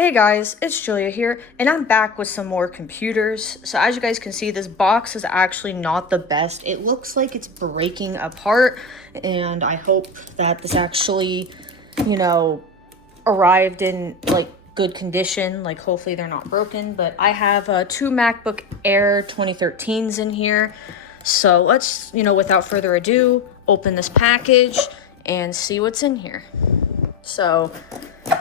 Hey guys, it's Julia here, and I'm back with some more computers. So as you guys can see, this box is actually not the best. It looks like it's breaking apart, and I hope that this actually, arrived in like good condition. Like hopefully they're not broken, but I have two MacBook Air 2013s in here. So let's, without further ado, open this package and see what's in here. So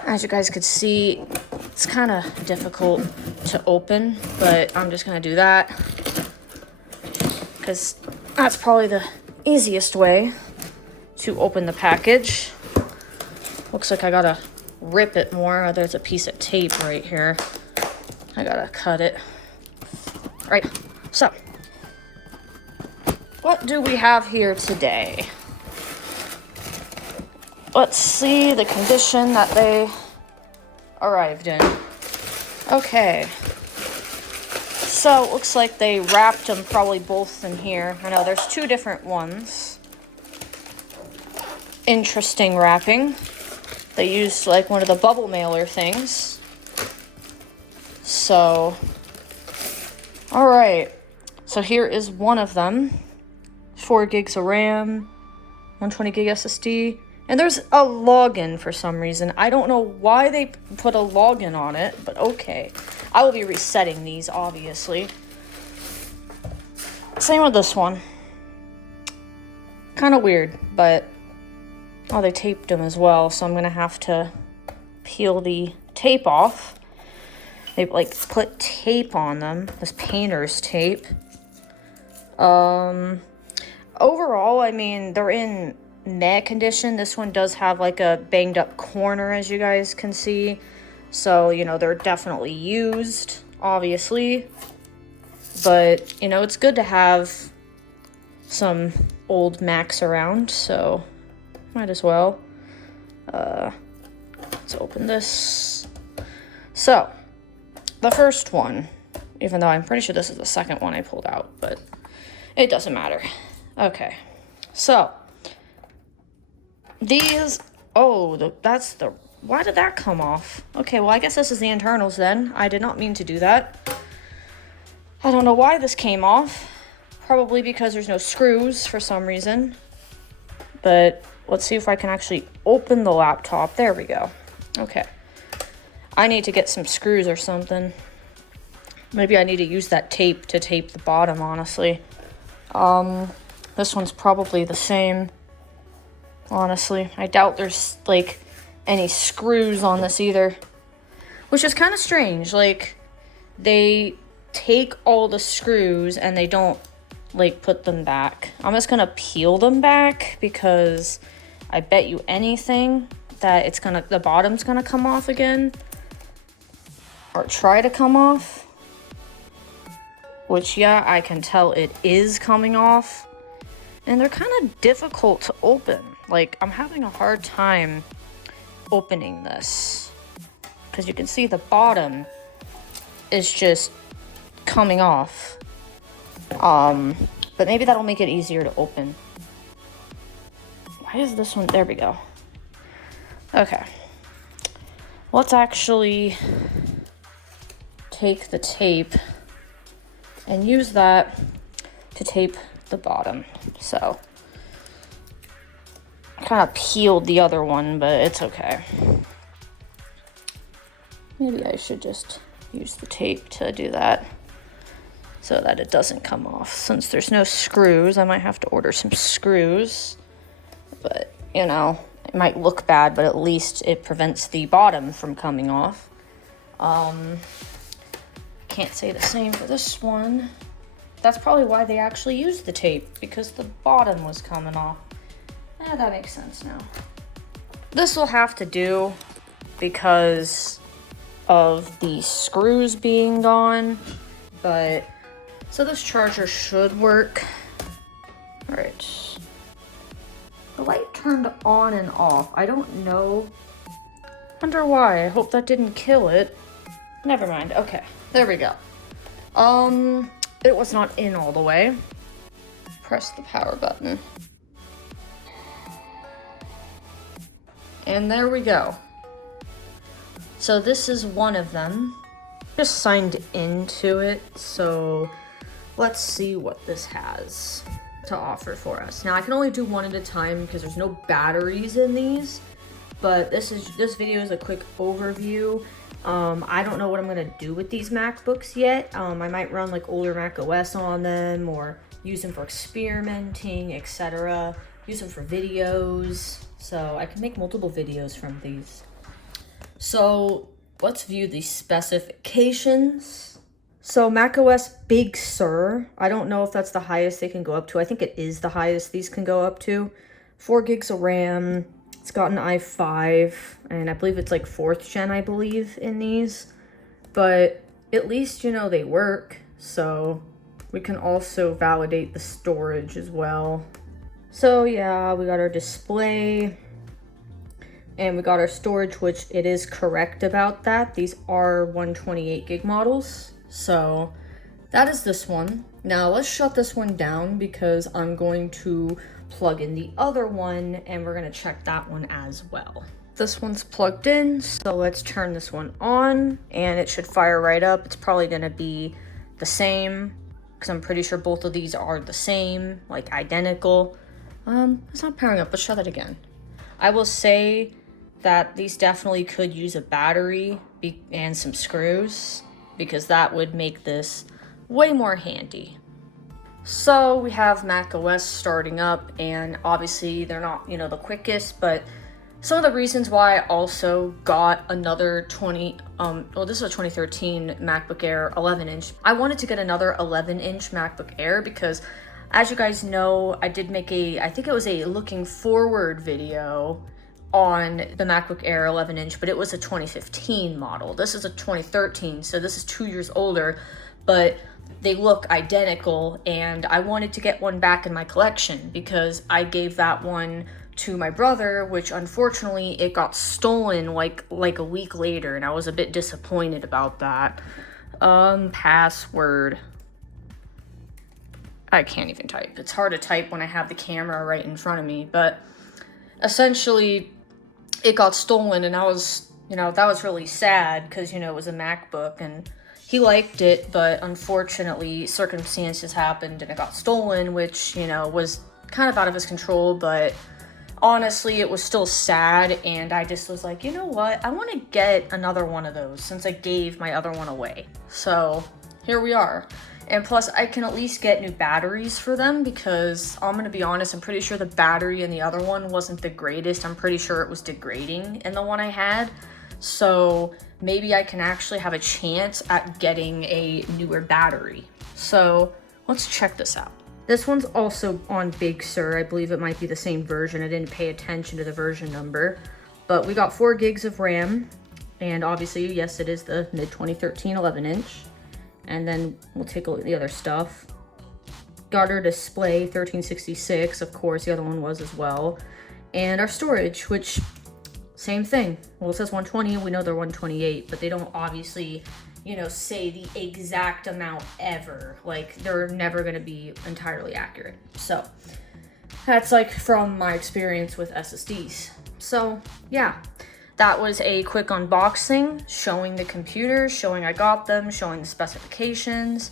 as you guys could see, it's kind of difficult to open, but I'm just going to do that because that's probably the easiest way to open the package. Looks like I got to rip it more. There's a piece of tape right here. I got to cut it. All right, so what do we have here today? Let's see the condition that they arrived in. Okay. So it looks like they wrapped them probably both in here. I know there's two different ones. Interesting wrapping. They used like one of the bubble mailer things. So, all right. So here is one of them. 4 gigs of RAM, 120 gig SSD. And there's a login for some reason. I don't know why they put a login on it, but okay. I will be resetting these, obviously. Same with this one. Kind of weird, but... oh, they taped them as well, so I'm going to have to peel the tape off. They, like, put tape on them. This painter's tape. Overall, I mean, they're in meh condition. This one does have like a banged up corner, as you guys can see, so they're definitely used, obviously, but it's good to have some old Macs around, so might as well. Let's open this. So the first one, even though I'm pretty sure this is the second one I pulled out, but it doesn't matter. Okay, so these, that's the, why did that come off? Okay, well, I guess this is the internals then. I did not mean to do that. I don't know why this came off. Probably because there's no screws for some reason. But let's see if I can actually open the laptop. There we go. Okay. I need to get some screws or something. Maybe I need to use that tape to tape the bottom, honestly. This one's probably the same. Honestly, I doubt there's like any screws on this either, which is kind of strange. Like, they take all the screws and they don't like put them back. I'm just gonna peel them back because I bet you anything that the bottom's gonna come off again, or try to come off, which, yeah, I can tell it is coming off, and they're kind of difficult to open. Like, I'm having a hard time opening this because you can see the bottom is just coming off. But maybe that'll make it easier to open. Why is this one? There we go. Okay. Let's actually take the tape and use that to tape the bottom. So kind of peeled the other one, but it's okay. Maybe I should just use the tape to do that so that it doesn't come off. Since there's no screws, I might have to order some screws, but it might look bad, but at least it prevents the bottom from coming off. Can't say the same for this one. That's probably why they actually used the tape, because the bottom was coming off. That makes sense now. This will have to do because of the screws being gone, but so this charger should work. All right. The light turned on and off. I don't know. Wonder why. I hope that didn't kill it. Never mind. Okay, there we go. It was not in all the way. Press the power button. And there we go. So this is one of them. Just signed into it, so let's see what this has to offer for us. Now I can only do one at a time because there's no batteries in these, but this video is a quick overview. I don't know what I'm gonna do with these MacBooks yet. I might run like older macOS on them or use them for experimenting, etc. Use them for videos, so I can make multiple videos from these. So let's view the specifications. So macOS Big Sur, I don't know if that's the highest they can go up to. I think it is the highest these can go up to. 4 gigs of RAM. It's got an i5, and I believe it's like 4th gen, I believe, in these. But at least, you know, they work. So we can also validate the storage as well. So yeah, we got our display. And we got our storage, which it is correct about that. These are 128 gig models. So that is this one. Now let's shut this one down because I'm going to plug in the other one and we're gonna check that one as well. This one's plugged in, so let's turn this one on and it should fire right up. It's probably gonna be the same because I'm pretty sure both of these are the same, like identical. It's not powering up. Let's try that again. I will say that these definitely could use a battery and some screws because that would make this way more handy. So we have macOS starting up, and obviously they're not, you know, the quickest, but some of the reasons why I also got another this is a 2013 MacBook Air 11-inch. I wanted to get another 11-inch MacBook Air because, as you guys know, I did make I think it was a looking forward video on the MacBook Air 11-inch, but it was a 2015 model. This is a 2013, so this is 2 years older, but they look identical, and I wanted to get one back in my collection because I gave that one to my brother, which unfortunately it got stolen like a week later, and I was a bit disappointed about that. Password. I can't even type. It's hard to type when I have the camera right in front of me, but essentially it got stolen, and I was, you know, that was really sad because, you know, it was a MacBook and he liked it, but unfortunately circumstances happened and it got stolen, which, you know, was kind of out of his control, but honestly it was still sad, and I just was like, you know what, I want to get another one of those since I gave my other one away. So here we are. And plus I can at least get new batteries for them because I'm gonna be honest, I'm pretty sure the battery in the other one wasn't the greatest. I'm pretty sure it was degrading in the one I had. So maybe I can actually have a chance at getting a newer battery. So let's check this out. This one's also on Big Sur. I believe it might be the same version. I didn't pay attention to the version number, but we got 4 gigs of RAM, and obviously, yes, it is the mid-2013 11-inch. And then we'll take a look at the other stuff. Got our display, 1366, of course, the other one was as well. And our storage, which, same thing. Well, it says 120, we know they're 128, but they don't obviously, you know, say the exact amount ever. Like, they're never gonna be entirely accurate. So, that's like from my experience with SSDs. So, yeah. That was a quick unboxing, showing the computers, showing I got them, showing the specifications,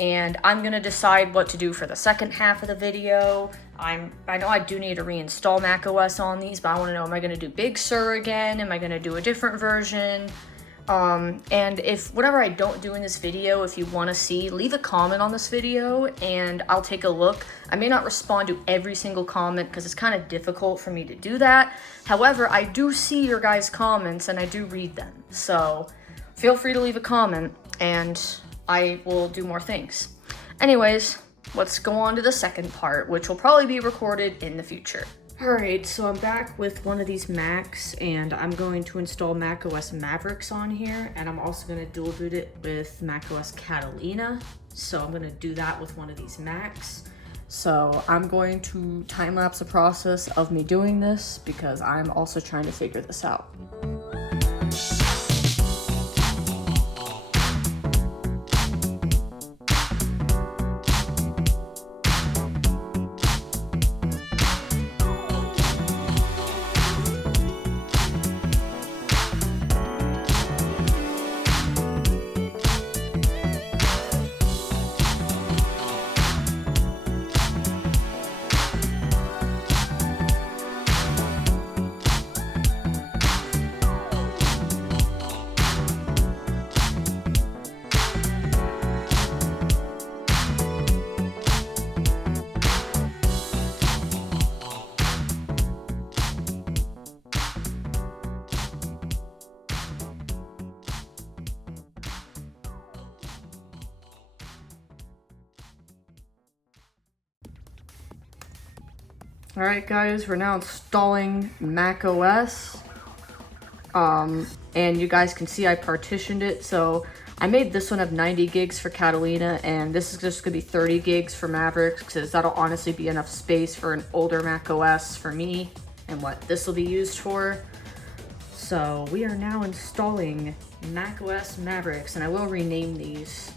and I'm gonna decide what to do for the second half of the video. I know I do need to reinstall macOS on these, but I wanna know, am I gonna do Big Sur again? Am I gonna do a different version? And if whatever I don't do in this video, if you want to see, leave a comment on this video and I'll take a look. I may not respond to every single comment because it's kind of difficult for me to do that. However, I do see your guys' comments and I do read them. So feel free to leave a comment and I will do more things. Anyways, let's go on to the second part, which will probably be recorded in the future. Alright, so I'm back with one of these Macs, and I'm going to install macOS Mavericks on here, and I'm also going to dual boot it with macOS Catalina. So I'm going to do that with one of these Macs. So I'm going to time-lapse the process of me doing this because I'm also trying to figure this out. All right, guys, we're now installing macOS. And you guys can see I partitioned it. So I made this one have 90 gigs for Catalina, and this is just gonna be 30 gigs for Mavericks, because that'll honestly be enough space for an older macOS for me and what this will be used for. So we are now installing macOS Mavericks, and I will rename these,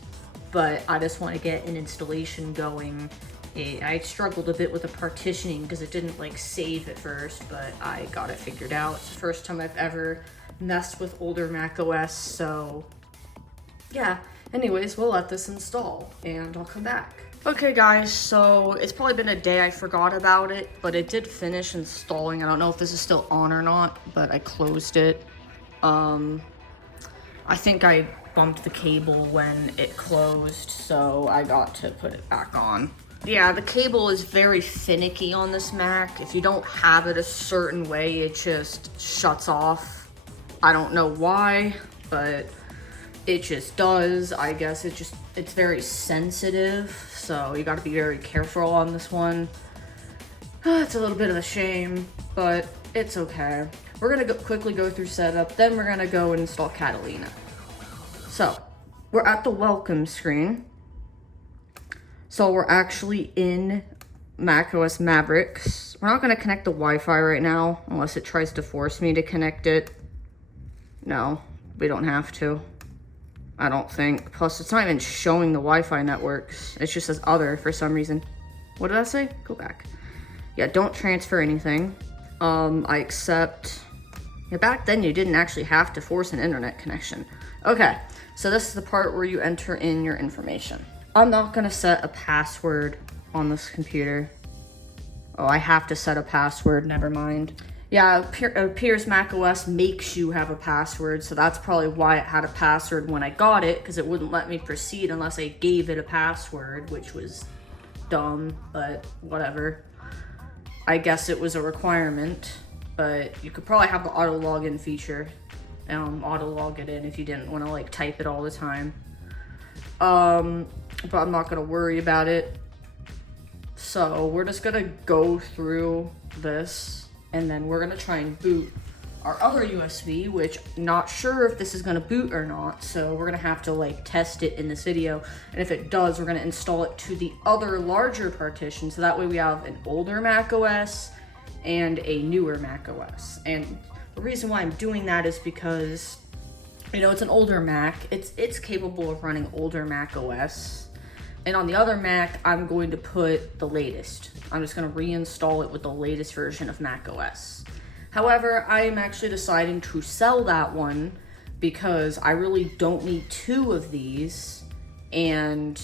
but I just want to get an installation going. I struggled a bit with the partitioning because it didn't like save at first, but I got it figured out. It's the first time I've ever messed with older macOS, so yeah. Anyways, we'll let this install and I'll come back. Okay guys, so it's probably been a day. I forgot about it, but it did finish installing. I don't know if this is still on or not, but I closed it. I think I bumped the cable when it closed, so I got to put it back on. Yeah, the cable is very finicky on this Mac. If you don't have it a certain way, it just shuts off. I don't know why, but it just does. I guess it's very sensitive, so you gotta be very careful on this one. It's a little bit of a shame, but it's okay. We're gonna quickly go through setup, then we're gonna go and install Catalina. So, we're at the welcome screen. So we're actually in macOS Mavericks. We're not gonna connect the Wi-Fi right now, unless it tries to force me to connect it. No, we don't have to. I don't think. Plus, it's not even showing the Wi-Fi networks. It just says other for some reason. What did I say? Go back. Yeah, don't transfer anything. I accept. Yeah, back then you didn't actually have to force an internet connection. Okay, so this is the part where you enter in your information. I'm not gonna set a password on this computer. Oh, I have to set a password, never mind. Yeah, it appears macOS makes you have a password, so that's probably why it had a password when I got it, because it wouldn't let me proceed unless I gave it a password, which was dumb, but whatever. I guess it was a requirement, but you could probably have the auto login feature, auto log it in if you didn't want to like type it all the time. But I'm not gonna worry about it. So we're just gonna go through this, and then we're gonna try and boot our other USB, which not sure if this is gonna boot or not. So we're gonna have to like test it in this video. And if it does, we're gonna install it to the other larger partition. So that way we have an older macOS and a newer macOS. And the reason why I'm doing that is because, you know, it's an older Mac. It's capable of running older macOS. And on the other Mac, I'm going to put the latest. I'm just gonna reinstall it with the latest version of macOS. However, I am actually deciding to sell that one because I really don't need two of these. And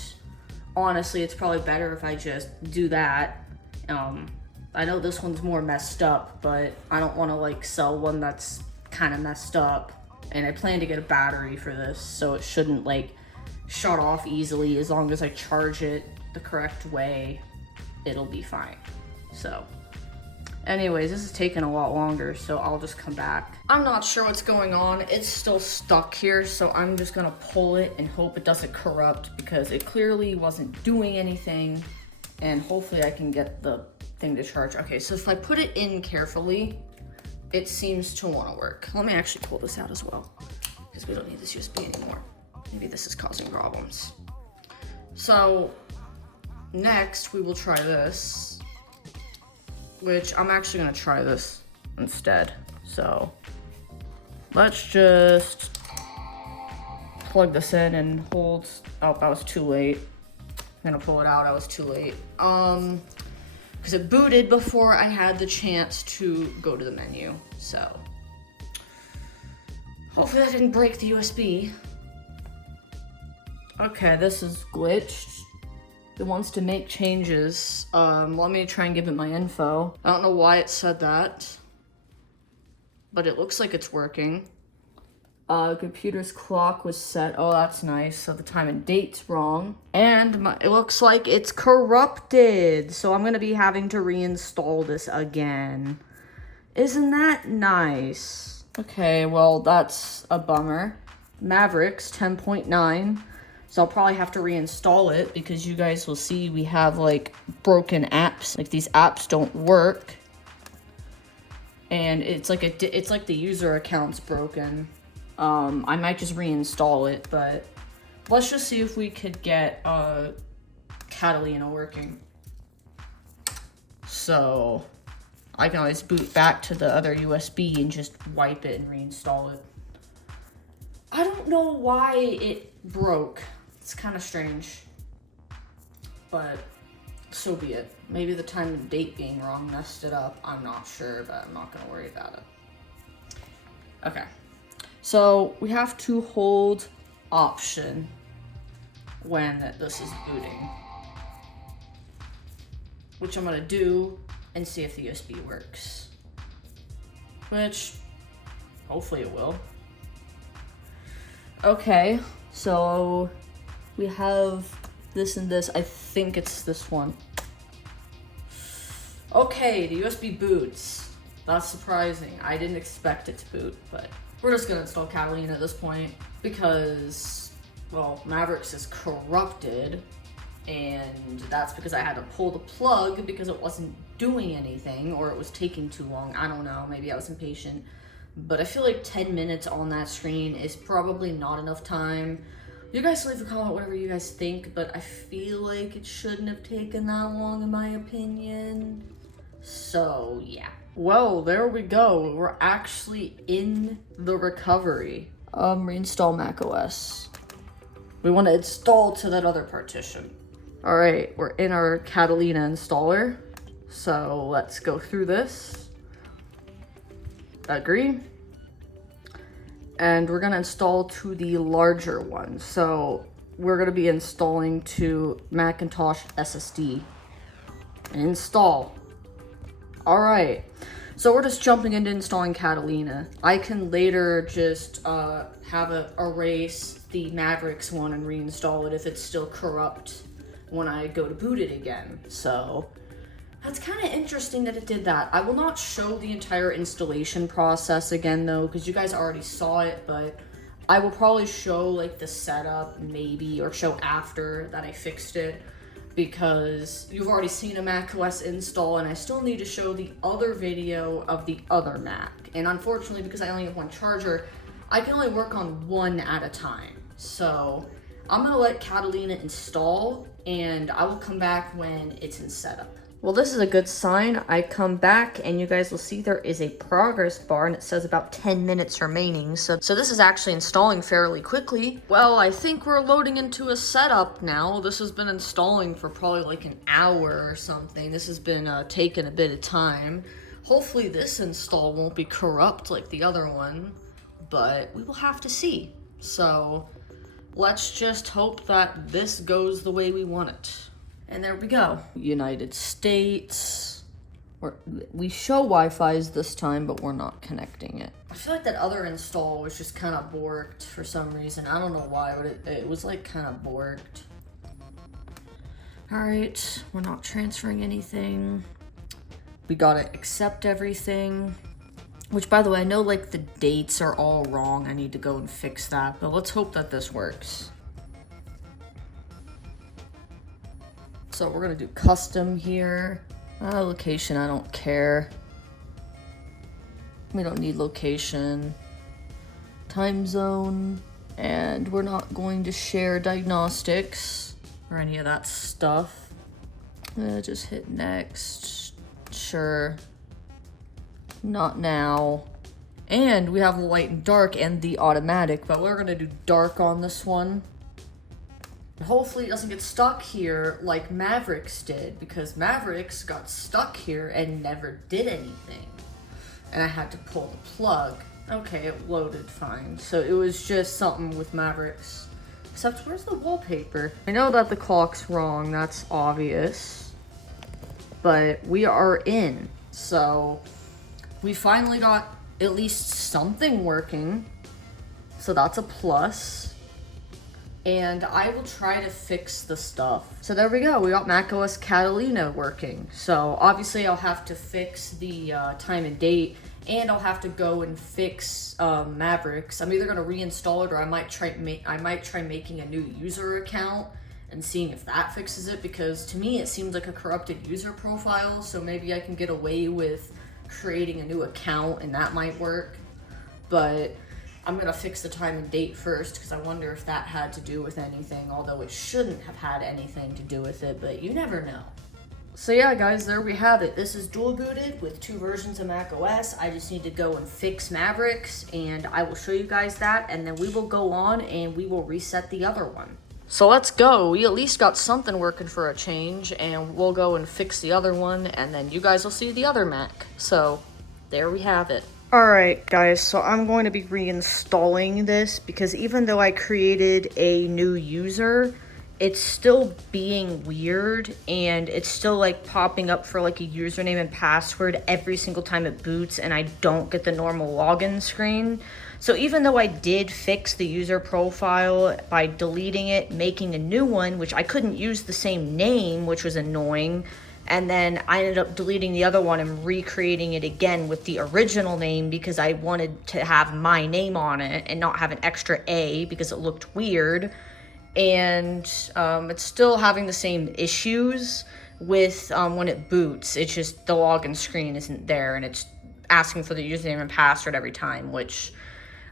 honestly, it's probably better if I just do that. I know this one's more messed up, but I don't wanna like sell one that's kind of messed up. And I plan to get a battery for this, so it shouldn't like shut off easily. As long as I charge it the correct way, it'll be fine. So anyways, this is taking a lot longer, so I'll just come back. I'm not sure what's going on. It's still stuck here, so I'm just gonna pull it and hope it doesn't corrupt, because it clearly wasn't doing anything, and hopefully I can get the thing to charge. Okay, so if I put it in carefully, it seems to want to work. Let me actually pull this out as well, because we don't need this USB anymore. Maybe this is causing problems. So next we will try this, which I'm actually gonna try this instead. So let's just plug this in and hold. Oh, I was too late. I'm gonna pull it out, I was too late. Because it booted before I had the chance to go to the menu. So hopefully that didn't break the USB. Okay, this is glitched. It wants to make changes. Let me try and give it my info. I don't know why it said that, but it looks like it's working. Computer's clock was set. Oh, that's nice. So the time and date's wrong. And it looks like it's corrupted. So I'm gonna be having to reinstall this again. Isn't that nice? Okay, well, that's a bummer. Mavericks 10.9. So I'll probably have to reinstall it because you guys will see we have like broken apps. Like these apps don't work. And it's like the user account's broken. I might just reinstall it, but let's just see if we could get Catalina working. So I can always boot back to the other USB and just wipe it and reinstall it. I don't know why it broke. It's kind of strange, but so be it. Maybe the time and date being wrong messed it up. I'm not sure, but I'm not gonna worry about it. Okay, so we have to hold Option when this is booting, which I'm gonna do and see if the USB works, which hopefully it will. Okay, so we have this and this. I think it's this one. Okay, the USB boots. That's surprising. I didn't expect it to boot, but we're just gonna install Catalina at this point because, well, Mavericks is corrupted, and that's because I had to pull the plug because it wasn't doing anything, or it was taking too long. I don't know, maybe I was impatient, but I feel like 10 minutes on that screen is probably not enough time. You guys leave a comment whatever you guys think, but I feel like it shouldn't have taken that long in my opinion. So yeah. Well, there we go. We're actually in the recovery. Reinstall macOS. We want to install to that other partition. All right, we're in our Catalina installer. So let's go through this. Agree. And we're gonna install to the larger one. So we're gonna be installing to Macintosh SSD. Install. All right, so we're just jumping into installing Catalina. I can later just have it erase the Mavericks one and reinstall it if it's still corrupt when I go to boot it again. So that's kind of interesting that it did that. I will not show the entire installation process again though, because you guys already saw it, but I will probably show like the setup maybe, or show after that I fixed it, because you've already seen a macOS install and I still need to show the other video of the other Mac. And unfortunately, because I only have one charger, I can only work on one at a time. So I'm gonna let Catalina install and I will come back when it's in setup. Well, this is a good sign. I come back and you guys will see there is a progress bar and it says about 10 minutes remaining. So this is actually installing fairly quickly. Well, I think we're loading into a setup now. This has been installing for probably like an hour or something. This has been taking a bit of time. Hopefully this install won't be corrupt like the other one, but we will have to see. So let's just hope that this goes the way we want it. And there we go. United States. We show Wi-Fi's this time, but we're not connecting it. I feel like that other install was just kind of borked for some reason. I don't know why, but it was like kind of borked. All right, we're not transferring anything. We gotta accept everything. Which, by the way, I know like the dates are all wrong. I need to go and fix that, but let's hope that this works. So we're gonna do custom here. Location, I don't care. We don't need location. Time zone. And we're not going to share diagnostics or any of that stuff. Just hit next. Sure. Not now. And we have light and dark and the automatic, but we're gonna do dark on this one. Hopefully it doesn't get stuck here like Mavericks did, because Mavericks got stuck here and never did anything. And I had to pull the plug. Okay, it loaded fine. So it was just something with Mavericks. Except, where's the wallpaper? I know that the clock's wrong, that's obvious. But we are in. So we finally got at least something working. So that's a plus. And I will try to fix the stuff. So there we go, we got macOS Catalina working. So obviously I'll have to fix the time and date and I'll have to go and fix Mavericks. I'm either gonna reinstall it, or I might try making a new user account and seeing if that fixes it, because to me it seems like a corrupted user profile, so maybe I can get away with creating a new account and that might work. But I'm gonna fix the time and date first, because I wonder if that had to do with anything, although it shouldn't have had anything to do with it, but you never know. So yeah, guys, there we have it. This is dual booted with 2 versions of macOS. I just need to go and fix Mavericks, and I will show you guys that, and then we will go on and we will reset the other one. So let's go. We at least got something working for a change, and we'll go and fix the other one, and then you guys will see the other Mac. So there we have it. Alright guys, so I'm going to be reinstalling this, because even though I created a new user, it's still being weird, and it's still like popping up for like a username and password every single time it boots, and I don't get the normal login screen. So even though I did fix the user profile by deleting it, making a new one, which I couldn't use the same name, which was annoying, and then I ended up deleting the other one and recreating it again with the original name, because I wanted to have my name on it and not have an extra A because it looked weird. And it's still having the same issues with when it boots. It's just the login screen isn't there, and it's asking for the username and password every time, which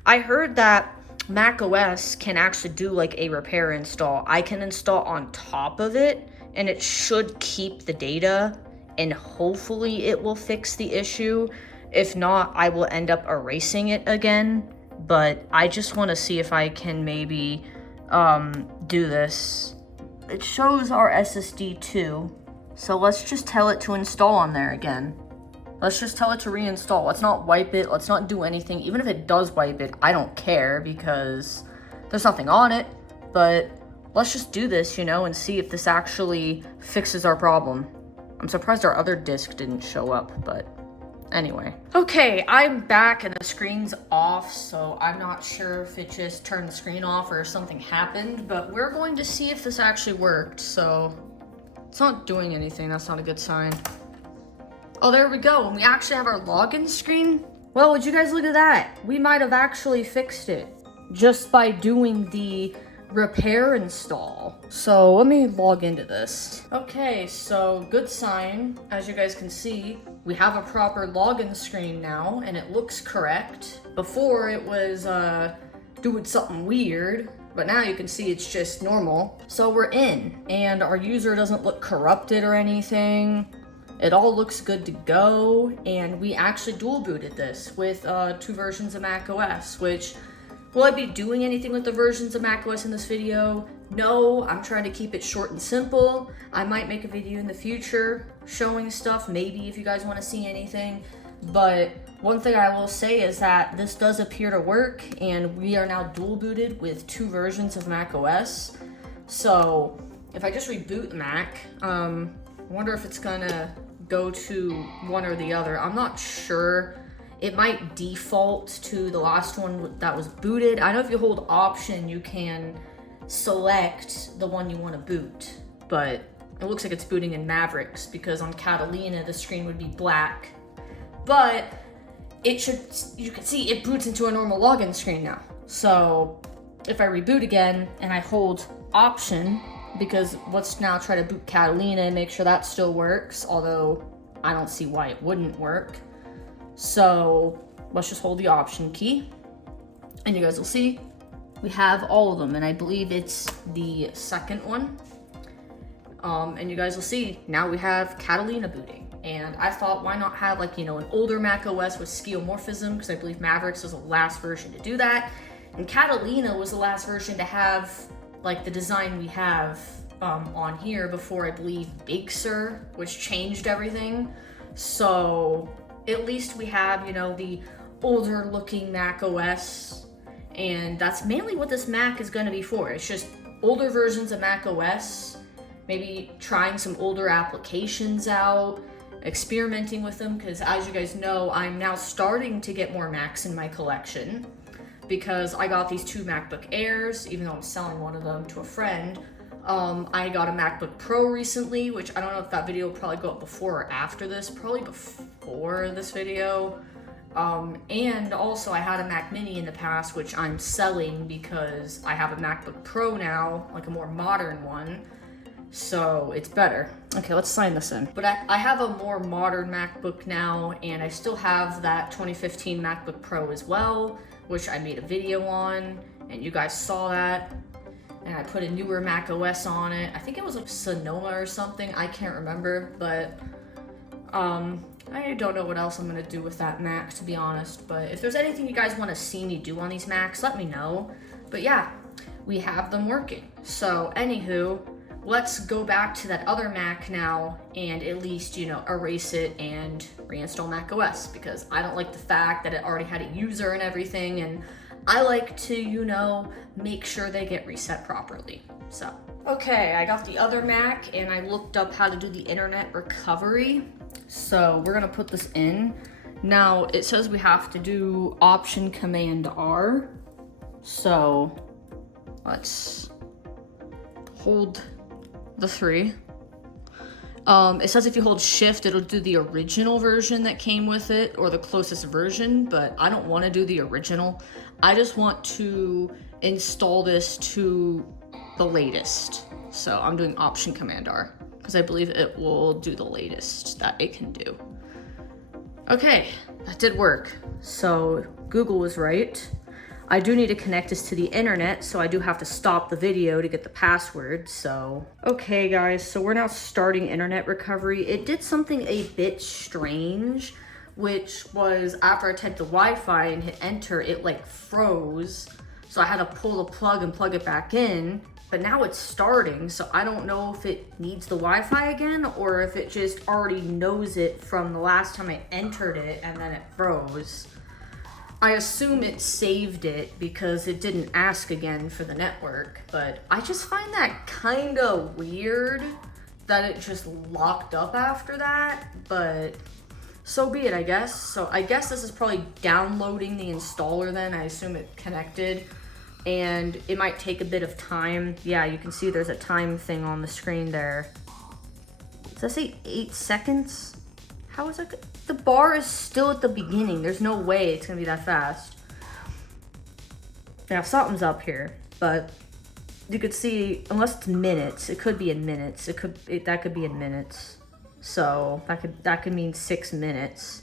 I heard that macOS can actually do like a repair install. I can install on top of it, and it should keep the data, and hopefully it will fix the issue. If not, I will end up erasing it again, but I just want to see if I can maybe do this. It shows our SSD too, so let's just tell it to install on there again. Let's just tell it to reinstall. Let's not wipe it. Let's not do anything. Even if it does wipe it, I don't care, because there's nothing on it. But let's just do this, you know, and see if this actually fixes our problem. I'm surprised our other disk didn't show up, but anyway. Okay, I'm back and the screen's off, so I'm not sure if it just turned the screen off or something happened, but we're going to see if this actually worked. So it's not doing anything. That's not a good sign. Oh, there we go. And we actually have our login screen. Well, would you guys look at that? We might have actually fixed it just by doing the repair install. So let me log into this. Okay, so good sign. As you guys can see, we have a proper login screen now, and it looks correct. Before it was doing something weird, but now you can see it's just normal. So we're in, and our user doesn't look corrupted or anything. It all looks good to go, and we actually dual booted this with 2 versions of macOS, which, will I be doing anything with the versions of macOS in this video? No, I'm trying to keep it short and simple. I might make a video in the future showing stuff, maybe if you guys want to see anything. But one thing I will say is that this does appear to work, and we are now dual booted with 2 versions of macOS. So if I just reboot the Mac, I wonder if it's gonna go to one or the other. I'm not sure. It might default to the last one that was booted. I know if you hold Option, you can select the one you want to boot, but it looks like it's booting in Mavericks, because on Catalina, the screen would be black. But it should, you can see it boots into a normal login screen now. So if I reboot again and I hold Option, because let's now try to boot Catalina and make sure that still works, although I don't see why it wouldn't work. So let's just hold the Option key, and you guys will see we have all of them, and I believe it's the second one. And you guys will see now we have Catalina booting, and I thought, why not have, like, you know, an older macOS with skeuomorphism, because I believe Mavericks was the last version to do that, and Catalina was the last version to have like the design we have on here before, I believe, Big Sur, which changed everything. So at least we have, you know, the older looking Mac OS, and that's mainly what this Mac is going to be for. It's just older versions of Mac OS, maybe trying some older applications out, experimenting with them, because as you guys know, I'm now starting to get more Macs in my collection, because I got these 2 MacBook Airs, even though I'm selling one of them to a friend. I got a MacBook Pro recently, which I don't know if that video will probably go up before or after this, probably before this video. And also I had a Mac Mini in the past, which I'm selling because I have a MacBook Pro now, like a more modern one. So it's better. Okay, let's sign this in. But I have a more modern MacBook now, and I still have that 2015 MacBook Pro as well, which I made a video on, and you guys saw that. And I put a newer macOS on it. I think it was like Sonoma or something. I can't remember, but I don't know what else I'm gonna do with that Mac, to be honest. But if there's anything you guys want to see me do on these Macs, let me know. But yeah, we have them working. So anywho, let's go back to that other Mac now and at least, you know, erase it and reinstall macOS, because I don't like the fact that it already had a user and everything, and I like to, you know, make sure they get reset properly. So, okay, I got the other Mac and I looked up how to do the internet recovery. So we're gonna put this in. Now it says we have to do Option Command R. So let's hold the 3. It says if you hold Shift, it'll do the original version that came with it, or the closest version, but I don't want to do the original. I just want to install this to the latest. So I'm doing Option Command R, because I believe it will do the latest that it can do. Okay, that did work. So Google was right. I do need to connect this to the internet, so I do have to stop the video to get the password, so. Okay guys, so we're now starting internet recovery. It did something a bit strange, which was after I typed the Wi-Fi and hit enter, it like froze. So I had to pull the plug and plug it back in, but now it's starting, so I don't know if it needs the Wi-Fi again or if it just already knows it from the last time I entered it and then it froze. I assume it saved it because it didn't ask again for the network, but I just find that kind of weird that it just locked up after that, but so be it, I guess. So I guess this is probably downloading the installer then. I assume it connected, and it might take a bit of time. Yeah, you can see there's a time thing on the screen there. Does that say 8 seconds? How is it? The bar is still at the beginning. There's no way it's gonna be that fast. Now something's up here, but you could see, unless it's minutes, it could be in minutes. That could be in minutes. So that could mean 6 minutes.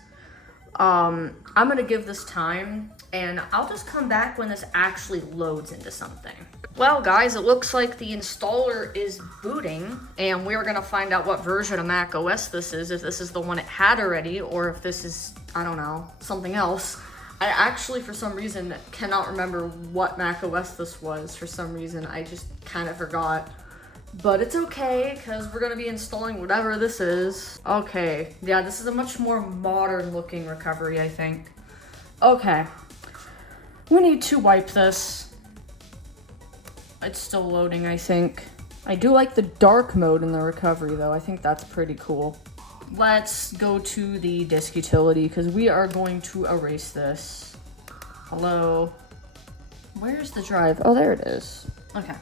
I'm gonna give this time, and I'll just come back when this actually loads into something. Well guys, it looks like the installer is booting, and we're gonna find out what version of macOS this is, if this is the one it had already, or if this is, I don't know, something else. I actually, for some reason, cannot remember what macOS this was. For some reason, I just kind of forgot. But it's okay, because we're gonna be installing whatever this is. Okay, yeah, this is a much more modern looking recovery, I think. Okay, we need to wipe this. It's still loading, I think. I do like the dark mode in the recovery though. I think that's pretty cool. Let's go to the disk utility because we are going to erase this. Hello? Where's the drive? Oh, there it is. Okay.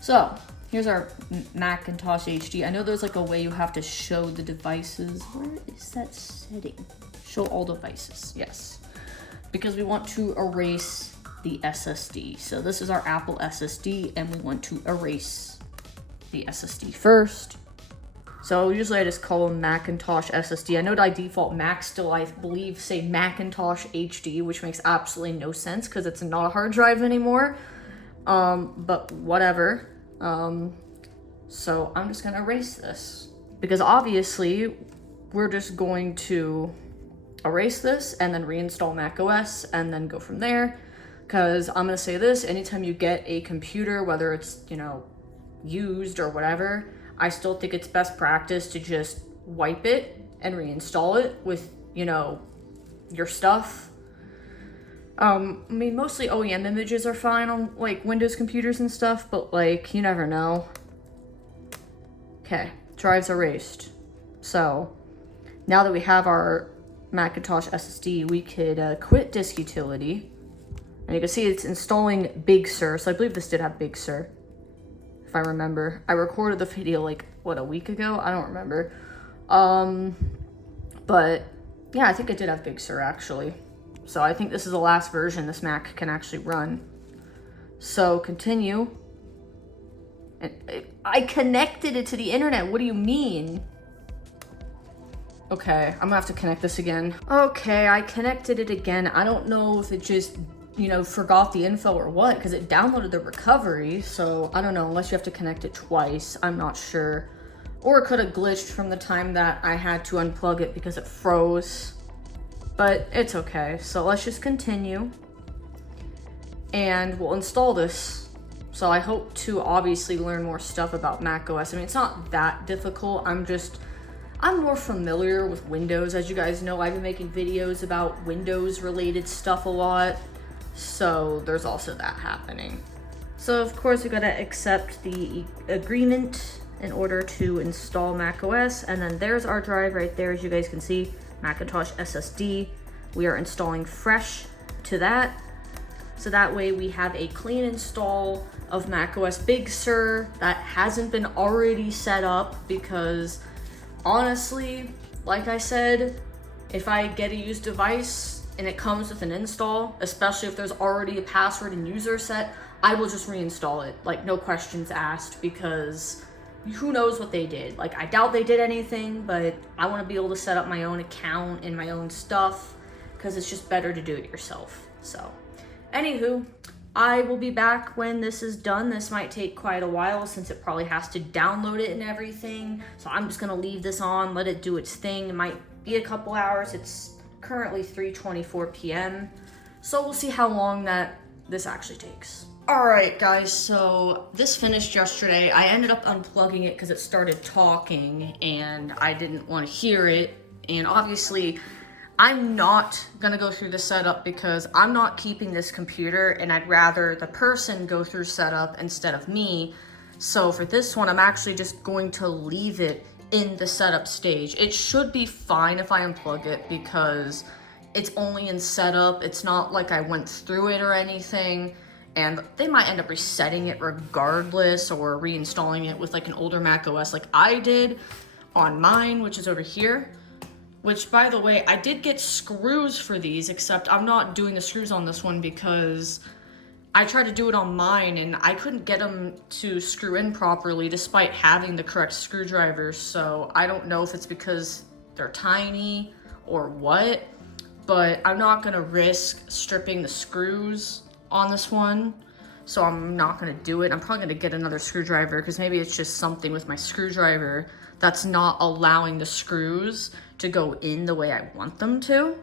So, here's our Macintosh HD. I know there's like a way you have to show the devices. Where is that setting? Show all devices. Yes. Because we want to erase the SSD. So this is our Apple SSD, and we want to erase the SSD first. So usually I just call them Macintosh SSD. I know by default Macs still, I believe, say Macintosh HD, which makes absolutely no sense because it's not a hard drive anymore. But whatever. So I'm just gonna erase this because obviously we're just going to erase this and then reinstall macOS and then go from there. Because I'm gonna say this, anytime you get a computer, whether it's, you know, used or whatever, I still think it's best practice to just wipe it and reinstall it with, you know, your stuff. I mean, mostly OEM images are fine on like Windows computers and stuff, but like, you never know. Okay, drive's erased. So now that we have our Macintosh SSD, we could quit disk utility. And you can see it's installing Big Sur. So I believe this did have Big Sur, if I remember. I recorded the video like, what, a week ago? I don't remember. But yeah, I think it did have Big Sur actually. So I think this is the last version this Mac can actually run. So continue. And I connected it to the internet. What do you mean? Okay, I'm gonna have to connect this again. Okay, I connected it again. I don't know if it just, you know, forgot the info or what, because it downloaded the recovery. So I don't know, unless you have to connect it twice. I'm not sure. Or it could have glitched from the time that I had to unplug it because it froze. But it's okay. So let's just continue. And we'll install this. So I hope to obviously learn more stuff about macOS. I mean, it's not that difficult. I'm more familiar with Windows. As you guys know, I've been making videos about Windows related stuff a lot. So there's also that happening. So of course we gotta accept the agreement in order to install macOS. And then there's our drive right there, as you guys can see, Macintosh SSD. We are installing fresh to that. So that way we have a clean install of macOS Big Sur that hasn't been already set up, because honestly, like I said, if I get a used device and it comes with an install, especially if there's already a password and user set, I will just reinstall it, like no questions asked, because who knows what they did. Like, I doubt they did anything, but I want to be able to set up my own account and my own stuff, because it's just better to do it yourself. So anywho, I will be back when this is done. This might take quite a while since it probably has to download it and everything. So I'm just gonna leave this on, let it do its thing. It might be a couple hours. It's currently 3:24 p.m. So we'll see how long that this actually takes. All right, guys, so this finished yesterday. I ended up unplugging it because it started talking and I didn't want to hear it. And obviously, I'm not gonna go through the setup because I'm not keeping this computer, and I'd rather the person go through setup instead of me. So for this one, I'm actually just going to leave it in the setup stage. It should be fine if I unplug it because it's only in setup. It's not like I went through it or anything, and they might end up resetting it regardless or reinstalling it with like an older macOS like I did on mine, which is over here. Which, by the way, I did get screws for these, except I'm not doing the screws on this one because I tried to do it on mine and I couldn't get them to screw in properly despite having the correct screwdrivers. So I don't know if it's because they're tiny or what, but I'm not gonna risk stripping the screws on this one. So I'm not gonna do it. I'm probably gonna get another screwdriver because maybe it's just something with my screwdriver that's not allowing the screws to go in the way I want them to.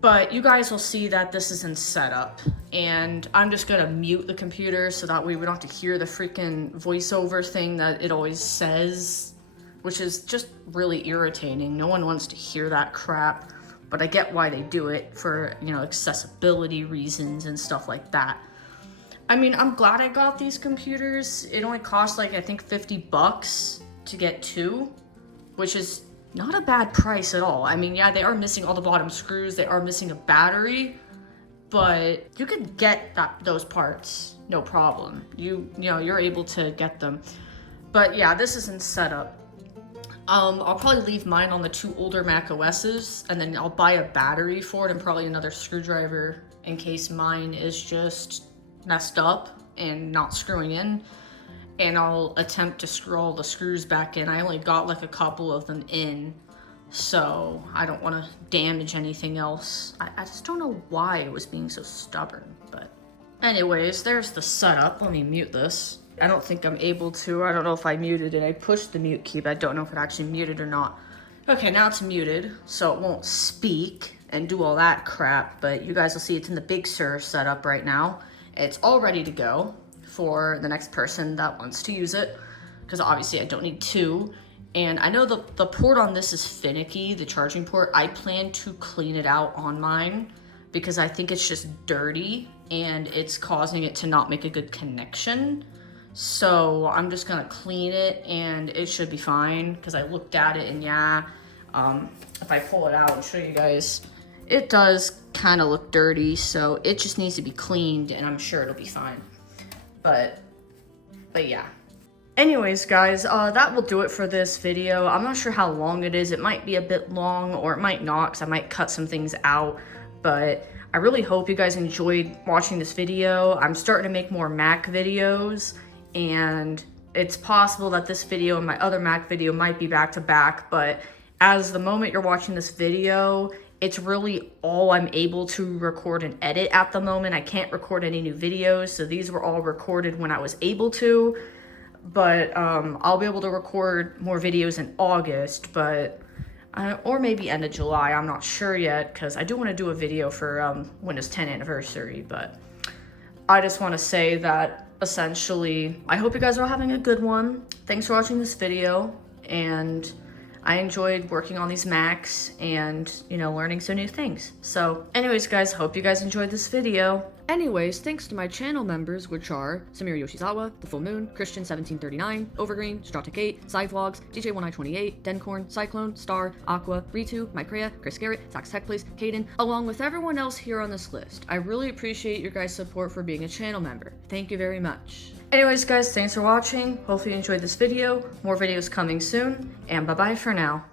But you guys will see that this is in setup, and I'm just gonna mute the computer so that way we don't have to hear the freaking voiceover thing that it always says, which is just really irritating. No one wants to hear that crap, but I get why they do it for, you know, accessibility reasons and stuff like that. I mean, I'm glad I got these computers. It only cost like, I think $50 to get two, which is not a bad price at all. I mean, yeah, they are missing all the bottom screws. They are missing a battery, but you could get those parts, no problem. You know, you're able to get them. But yeah, this is in setup. I'll probably leave mine on the two older macOSs, and then I'll buy a battery for it and probably another screwdriver in case mine is just messed up and not screwing in. And I'll attempt to screw all the screws back in. I only got like a couple of them in, so I don't want to damage anything else. I just don't know why it was being so stubborn, but anyways, there's the setup. Let me mute this. I don't think I'm able to. I don't know if I muted it. I pushed the mute key, but I don't know if it actually muted or not. Okay, now it's muted, so it won't speak and do all that crap, but you guys will see it's in the Big Sur setup right now. It's all ready to go for the next person that wants to use it, because obviously I don't need two. And I know the port on this is finicky, the charging port. I plan to clean it out on mine because I think it's just dirty and it's causing it to not make a good connection. So I'm just gonna clean it and it should be fine, because I looked at it and yeah, if I pull it out and show you guys, it does kind of look dirty, so it just needs to be cleaned and I'm sure it'll be fine. But yeah. Anyways, guys, that will do it for this video. I'm not sure how long it is. It might be a bit long or it might not, because I might cut some things out. but I really hope you guys enjoyed watching this video. I'm starting to make more Mac videos, and it's possible that this video and my other Mac video might be back to back, but as the moment you're watching this video, it's really all I'm able to record and edit at the moment. I can't record any new videos, so these were all recorded when I was able to, but I'll be able to record more videos in August, but or maybe end of July, I'm not sure yet, because I do want to do a video for Windows 10 anniversary, but I just want to say that essentially, I hope you guys are all having a good one. Thanks for watching this video, and I enjoyed working on these Macs and, you know, learning some new things. So anyways, guys, hope you guys enjoyed this video. Anyways, thanks to my channel members, which are Samir Yoshizawa, The Full Moon, Christian1739, Overgreen, Stratic8, Cyvlogs, DJ1I28, Dencorn, Cyclone, Star, Aqua, Ritu, Mycrea, Chris Garrett, Sax Techplace, Caden, along with everyone else here on this list. I really appreciate your guys' support for being a channel member. Thank you very much. Anyways, guys, thanks for watching. Hopefully you enjoyed this video. More videos coming soon, and bye-bye for now.